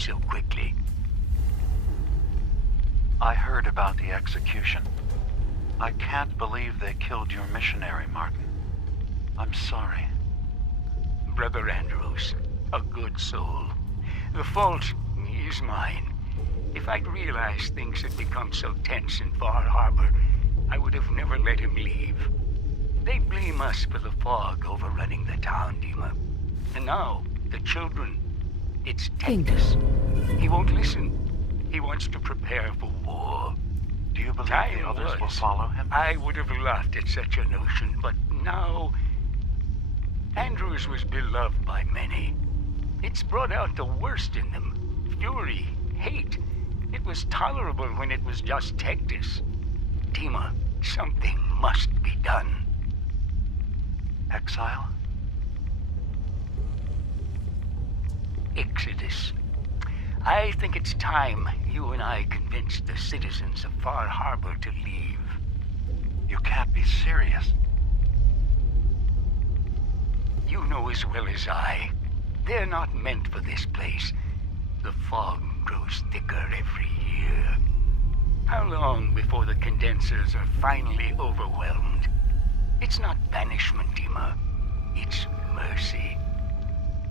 him so quickly. I heard about the execution. I can't believe they killed your missionary, Martin. I'm sorry. Brother Andrews, a good soul. The fault is mine. If I'd realized things had become so tense in Far Harbor, I would have never let him leave. They blame us for the fog overrunning the town, Dima. And now, the children. It's Tectus. He won't listen. He wants to prepare for war. Do you believe the others will follow him? I would have laughed at such a notion, but now... Andrews was beloved by many. It's brought out the worst in them. Fury, hate. It was tolerable when it was just Tectus. Dima, something must be done. Exile? Exodus. I think it's time you and I convinced the citizens of Far Harbor to leave. You can't be serious. You know as well as I, they're not meant for this place. The fog grows thicker every year. How long before the condensers are finally overwhelmed? It's not banishment, Dima. It's mercy.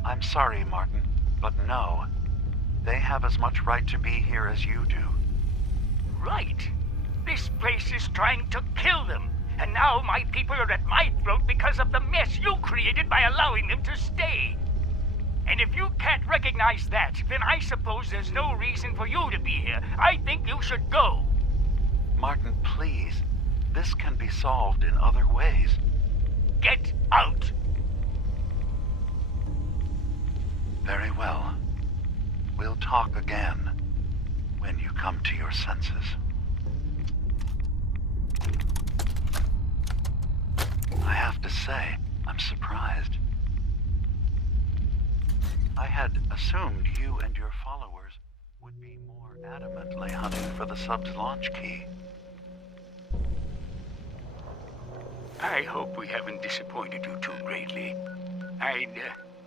I'm sorry, Martin, but no. They have as much right to be here as you do. Right. This place is trying to kill them. And now my people are at my throat because of the mess you created by allowing them to stay. And if you can't recognize that, then I suppose there's no reason for you to be here. I think you should go. Martin, please. This can be solved in other ways. Get out! Very well. We'll talk again when you come to your senses. I have to say, I'm surprised. I had assumed you and your followers would be more adamantly hunting for the sub's launch key. I hope we haven't disappointed you too greatly. I'd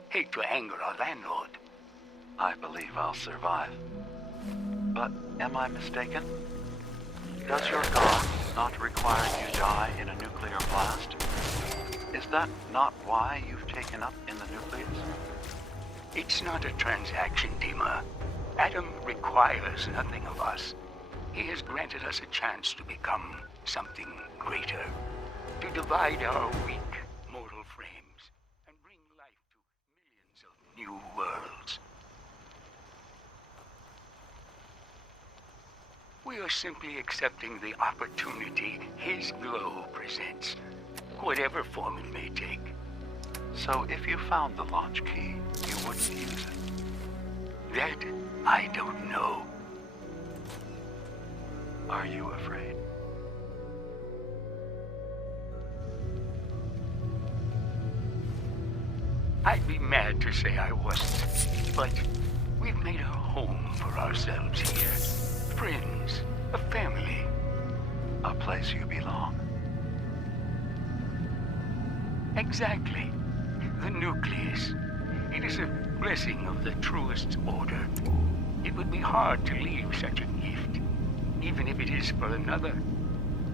hate to anger our landlord. I believe I'll survive. But am I mistaken? Does your god not require you die in a nuclear blast? Is that not why you've taken up in the nucleus? It's not a transaction, Dima. Adam requires nothing of us. He has granted us a chance to become something greater. To divide our weak mortal frames and bring life to millions of new worlds. We are simply accepting the opportunity his glow presents, whatever form it may take. So if you found the launch key, you wouldn't use it? That I don't know. Are you afraid? I'd be mad to say I wasn't, but we've made a home for ourselves here. Friends, a family. A place you belong. Exactly. The nucleus. It is a blessing of the truest order. It would be hard to leave such a gift, even if it is for another.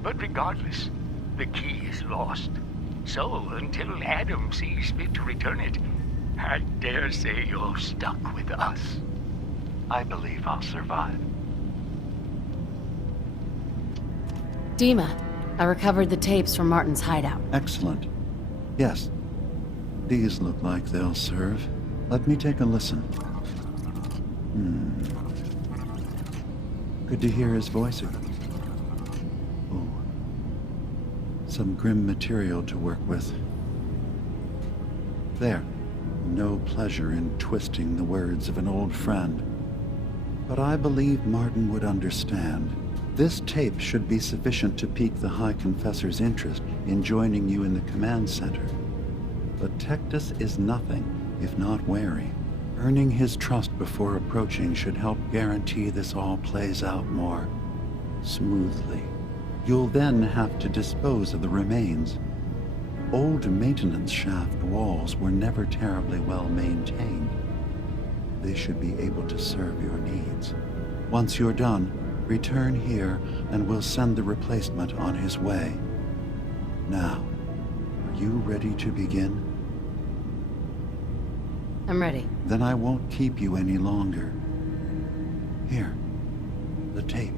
But regardless, the key is lost. So, until Adam sees fit to return it, I dare say you're stuck with us. I believe I'll survive. Dima, I recovered the tapes from Martin's hideout. Excellent. Yes. These look like they'll serve. Let me take a listen. Good to hear his voice again. Oh. Some grim material to work with. There. No pleasure in twisting the words of an old friend. But I believe Martin would understand. This tape should be sufficient to pique the High Confessor's interest in joining you in the command center. But Tectus is nothing if not wary. Earning his trust before approaching should help guarantee this all plays out more smoothly. You'll then have to dispose of the remains. Old maintenance shaft walls were never terribly well maintained. they should be able to serve your needs. Once you're done, return here and we'll send the replacement on his way. Now, are you ready to begin? I'm ready. Then I won't keep you any longer. Here, the tape.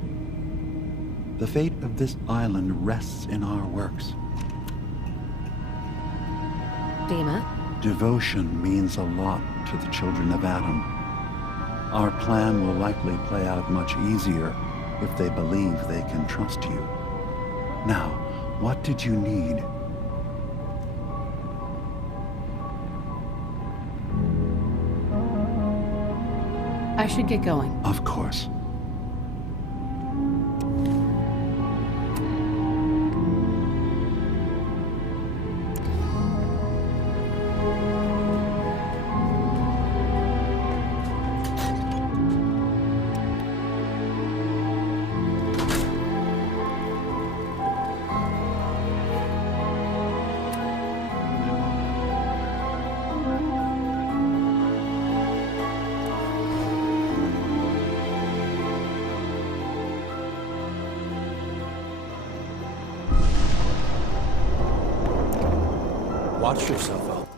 The fate of this island rests in our works. Dima? Devotion means a lot to the children of Adam. Our plan will likely play out much easier if they believe they can trust you. Now, what did you need? I should get going. Of course. Watch yourself out.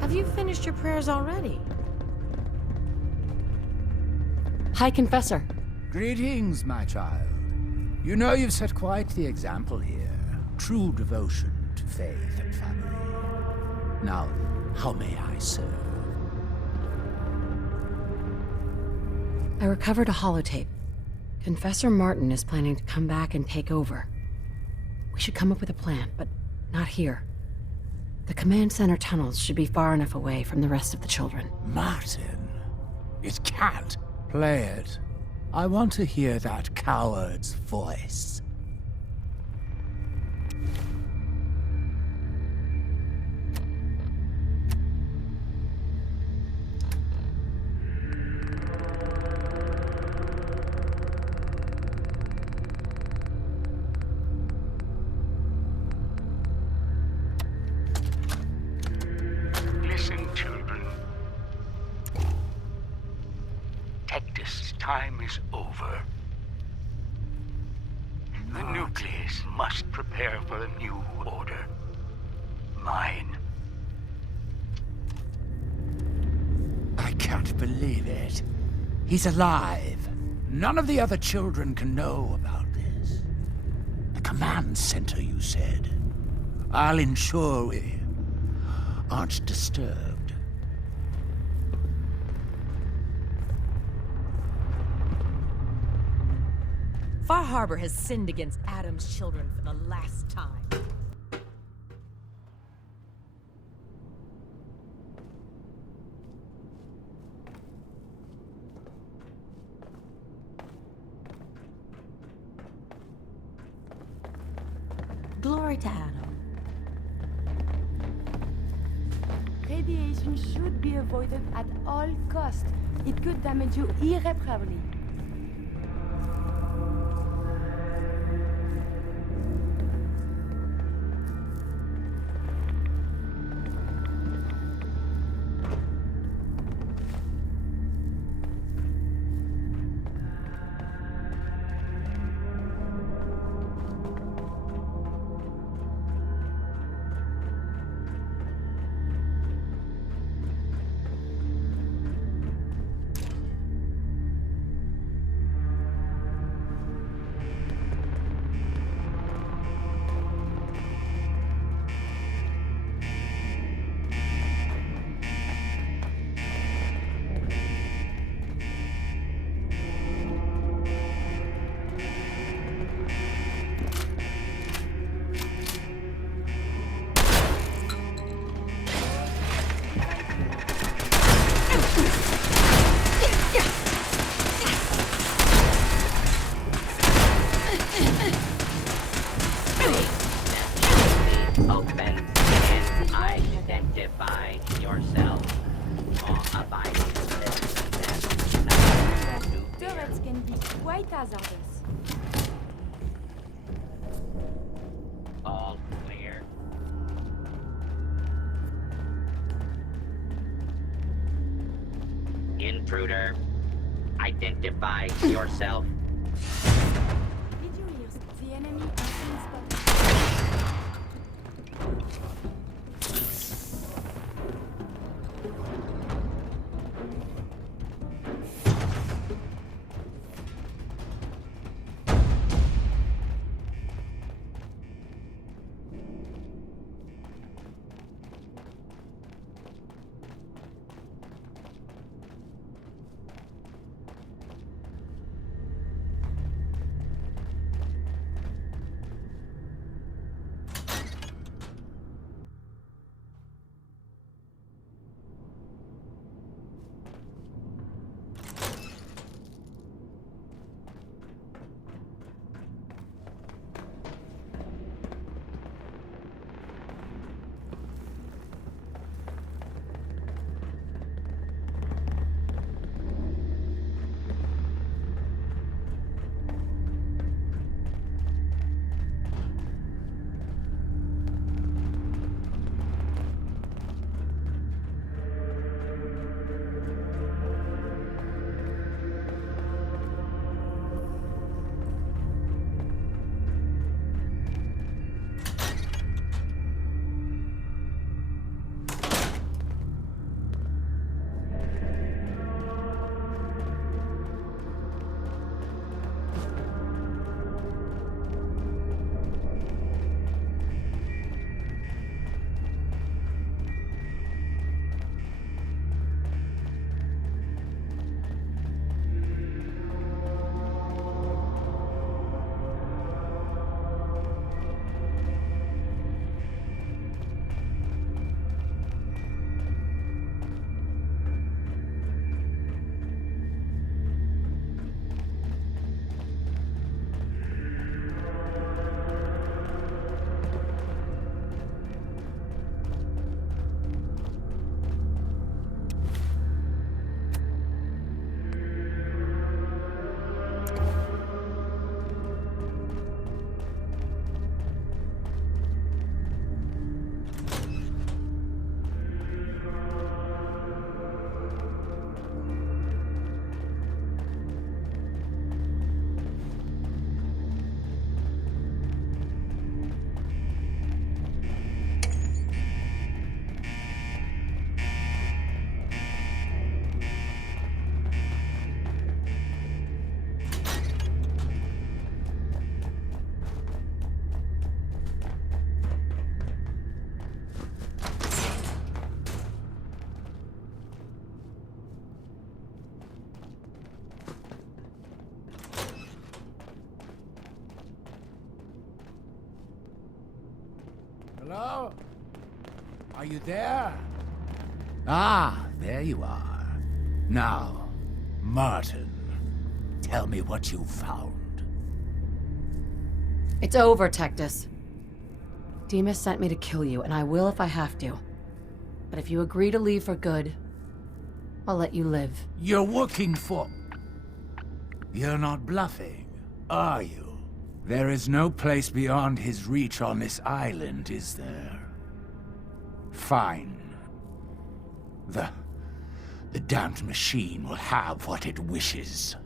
Have you finished your prayers already? High Confessor. Greetings, my child. You know you've set quite the example here. True devotion to faith and family. Now, how may I serve? I recovered a holotape. Confessor Martin is planning to come back and take over. We should come up with a plan, but not here. The command center tunnels should be far enough away from the rest of the children. Martin? It can't. Play it. I want to hear that coward's voice. Listen, children. Tectus' time is over. The nucleus must prepare for a new order. Mine. I can't believe it. He's alive. None of the other children can know about this. The command center, you said. I'll ensure we aren't disturbed. Far Harbor has sinned against Adam's children for the last time. Glory to Adam. Radiation should be avoided at all costs. It could damage you irreparably. quite hazardous. All clear. Intruder, identify yourself. Did you hear the enemy has been spotted? Hello? Are you there? Ah, there you are. Now, Martin, tell me what you found. It's over, Tectus. Demas sent me to kill you, and I will if I have to. But if you agree to leave for good, I'll let you live. You're working for... You're not bluffing, are you? There is no place beyond his reach on this island, is there? Fine. The damned machine will have what it wishes.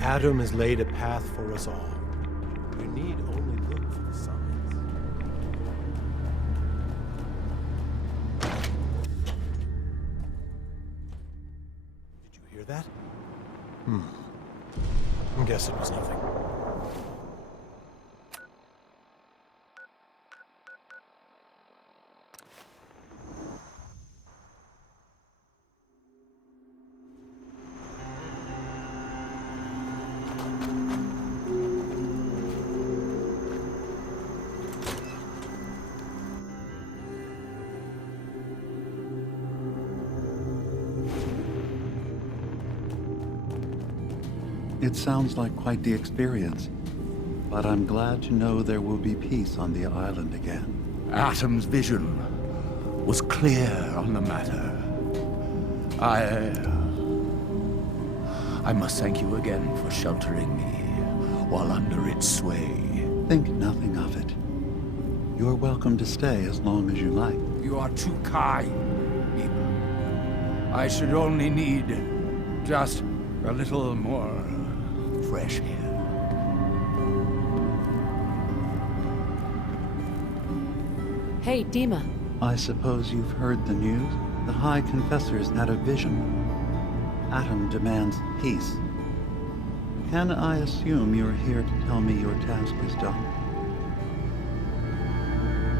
Adam has laid a path for us all. We need only look for the signs. Did you hear that? I guess it was nothing. It sounds like quite the experience. But I'm glad to know there will be peace on the island again. Atom's vision was clear on the matter. I must thank you again for sheltering me while under its sway. Think nothing of it. You're welcome to stay as long as you like. You are too kind, Eden. I should only need just a little more fresh air. Hey, Dima. I suppose you've heard the news? The High Confessor's had a vision. Atom demands peace. Can I assume you're here to tell me your task is done?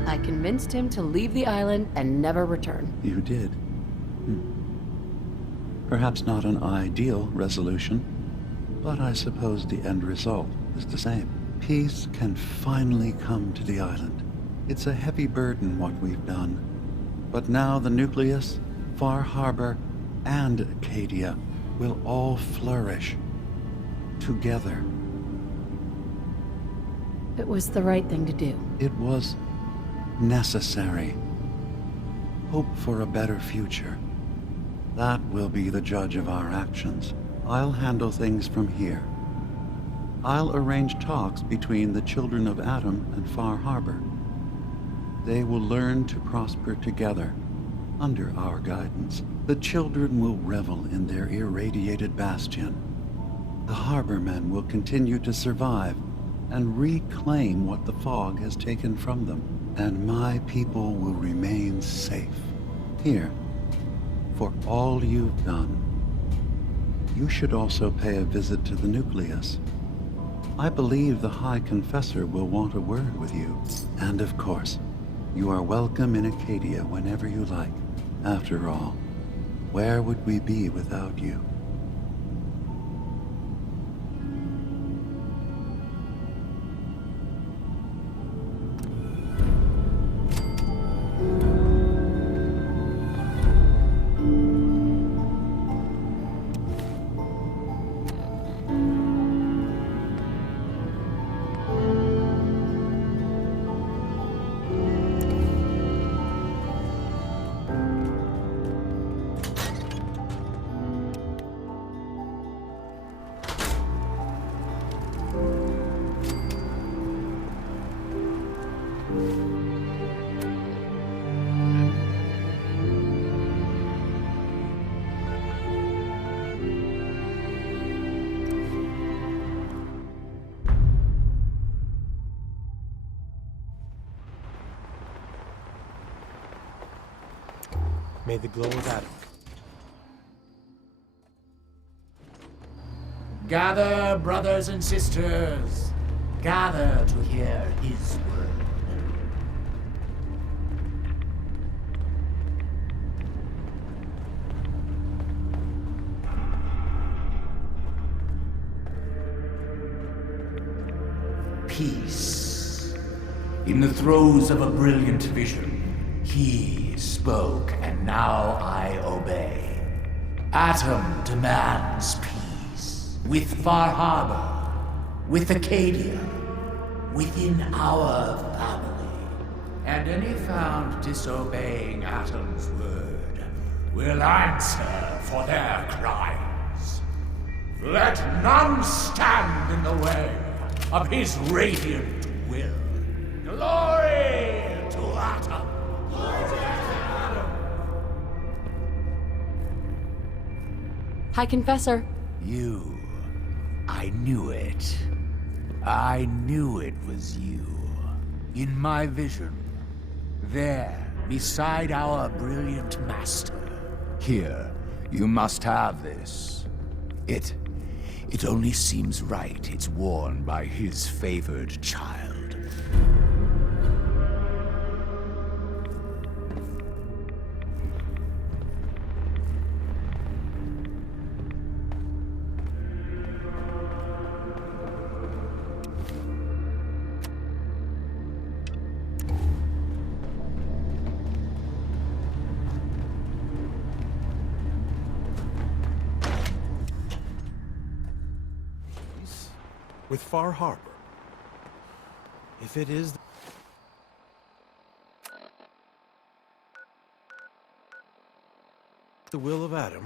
I convinced him to leave the island and never return. You did. Perhaps not an ideal resolution, but I suppose the end result is the same. Peace can finally come to the island. It's a heavy burden what we've done. But now the Nucleus, Far Harbor, and Acadia will all flourish together. It was the right thing to do. It was necessary. Hope for a better future. That will be the judge of our actions. I'll handle things from here. I'll arrange talks between the children of Atom and Far Harbor. They will learn to prosper together under our guidance. The children will revel in their irradiated bastion. The harbormen will continue to survive and reclaim what the fog has taken from them. And my people will remain safe. Here, for all you've done. You should also pay a visit to the Nucleus. I believe the High Confessor will want a word with you. And of course, you are welcome in Acadia whenever you like. After all, where would we be without you? May the glow of Atom. Gather, brothers and sisters. Gather to hear his word. Peace. In the throes of a brilliant vision, he spoke, and now I obey. Atom demands peace. With Far Harbor, with Acadia, within our family. And any found disobeying Atom's word will answer for their crimes. Let none stand in the way of his radiant will. Glory to Atom! High Confessor. You. I knew it. I knew it was you. In my vision. There, beside our brilliant master. Here, you must have this. It only seems right it's worn by his favored child. with Far Harbor. If it is the will of Adam,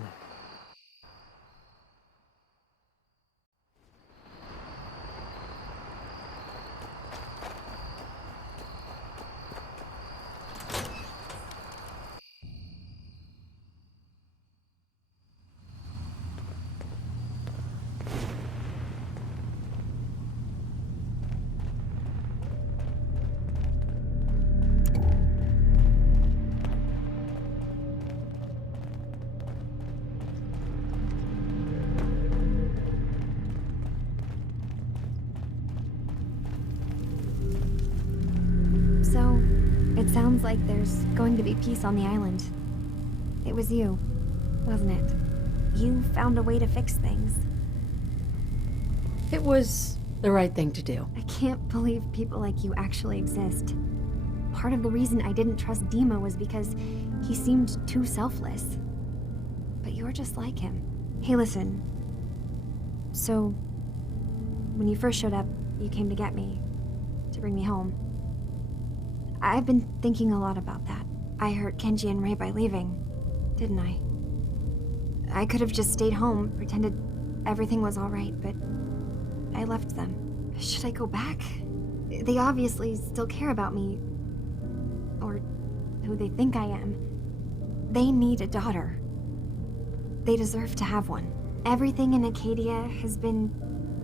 So, it sounds like there's going to be peace on the island. It was you, wasn't it? You found a way to fix things. It was the right thing to do. I can't believe people like you actually exist. Part of the reason I didn't trust Dima was because he seemed too selfless. But you're just like him. Hey, listen. So, when you first showed up, you came to get me, to bring me home. I've been thinking a lot about that. I hurt Kenji and Ray by leaving, didn't I? I could have just stayed home, pretended everything was all right, but I left them. Should I go back? They obviously still care about me. Or who they think I am. They need a daughter. They deserve to have one. Everything in Acadia has been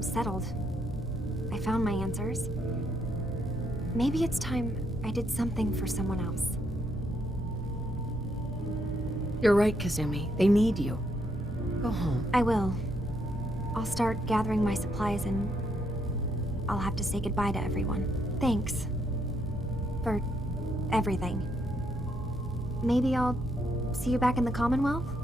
settled. I found my answers. Maybe it's time I did something for someone else. You're right, Kazumi. They need you. Go home. I will. I'll start gathering my supplies and I'll have to say goodbye to everyone. Thanks. For everything. Maybe I'll see you back in the Commonwealth?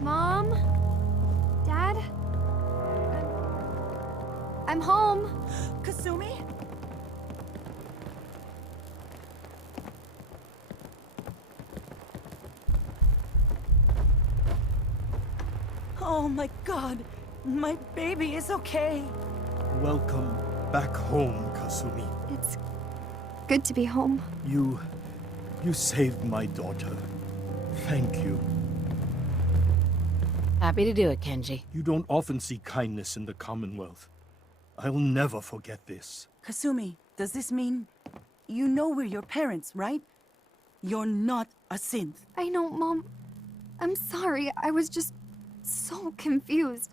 Mom? Dad? I'm home. Kasumi? Oh my god, my baby is okay. welcome back home, Kasumi. It's good to be home. You saved my daughter. Thank you. Happy to do it, Kenji. You don't often see kindness in the Commonwealth. I'll never forget this. Kasumi, does this mean you know we're your parents, right? You're not a synth. I know, Mom. I'm sorry. I was just so confused.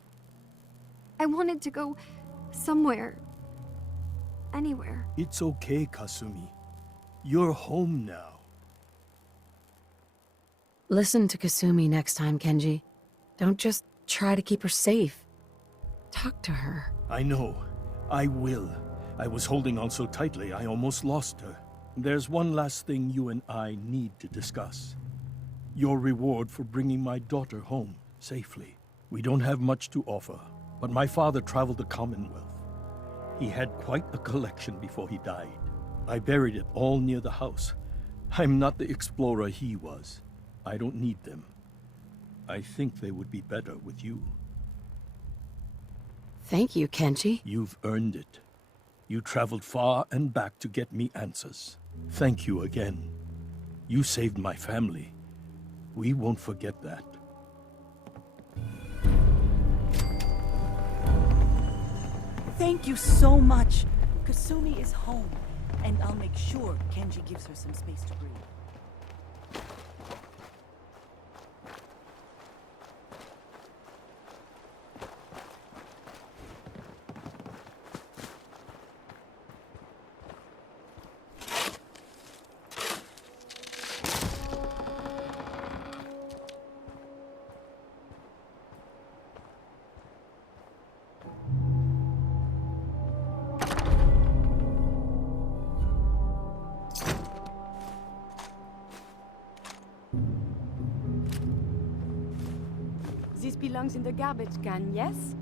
I wanted to go somewhere. Anywhere. It's okay, Kasumi. You're home now. Listen to Kasumi next time, Kenji. Don't just try to keep her safe. Talk to her. I know. I will. I was holding on so tightly, I almost lost her. There's one last thing you and I need to discuss. Your reward for bringing my daughter home safely. We don't have much to offer, but my father traveled the Commonwealth. He had quite a collection before he died. I buried it all near the house. I'm not the explorer he was. I don't need them. I think they would be better with you. Thank you, Kenji. You've earned it. You traveled far and back to get me answers. Thank you again. You saved my family. We won't forget that. Thank you so much. Kasumi is home, and I'll make sure Kenji gives her some space to breathe. This belongs in the garbage can, yes?